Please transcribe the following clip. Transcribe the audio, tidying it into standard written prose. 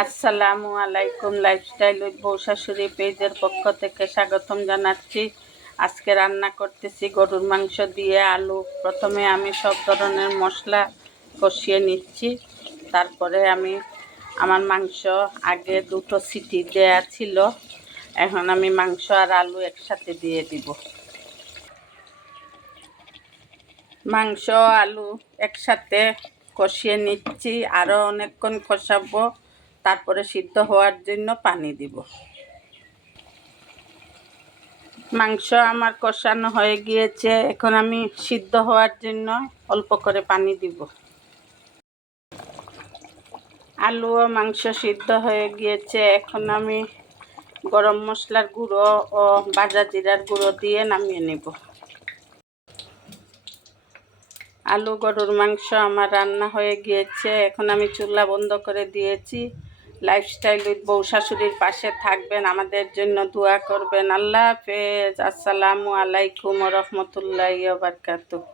আসসালামু আলাইকুম। Lifestyle with বউ শাশুড়ি পেজের পক্ষ থেকে স্বাগতম জানাচ্ছি। আজকে রান্না করতেছি গরুর মাংস দিয়ে আলু। প্রথমে আমি সব ধরনের মশলা কষিয়ে নিচ্ছি, তারপরে আমি আমার মাংস আগে দুটো সিটি দেয়া ছিল, এখন আমি মাংস আর আলু একসাথে দিয়ে দিব। মাংস আলু একসাথে কষিয়ে নিচ্ছি, আরও অনেকক্ষণ কষাবো, তারপরে সিদ্ধ হওয়ার জন্য পানি দিব। মাংস আমার কষানো হয়ে গিয়েছে, এখন আমি সিদ্ধ হওয়ার জন্য অল্প করে পানি দিব। আলু ও মাংস সিদ্ধ হয়ে গিয়েছে, এখন আমি গরম মশলার গুঁড়ো ও ভাজা জিরার গুঁড়ো দিয়ে নামিয়ে নেব। আলু গরুর মাংস আমার রান্না হয়ে গিয়েছে, এখন আমি চুলা বন্ধ করে দিয়েছি। লাইফস্টাইল উইথ বউ শাশুড়ির পাশে থাকবেন, আমাদের জন্য দোয়া করবেন। আল্লাহ হাফেজ। আসসালামু আলাইকুম ওয়া রাহমাতুল্লাহি ওয়া বারাকাতুহু।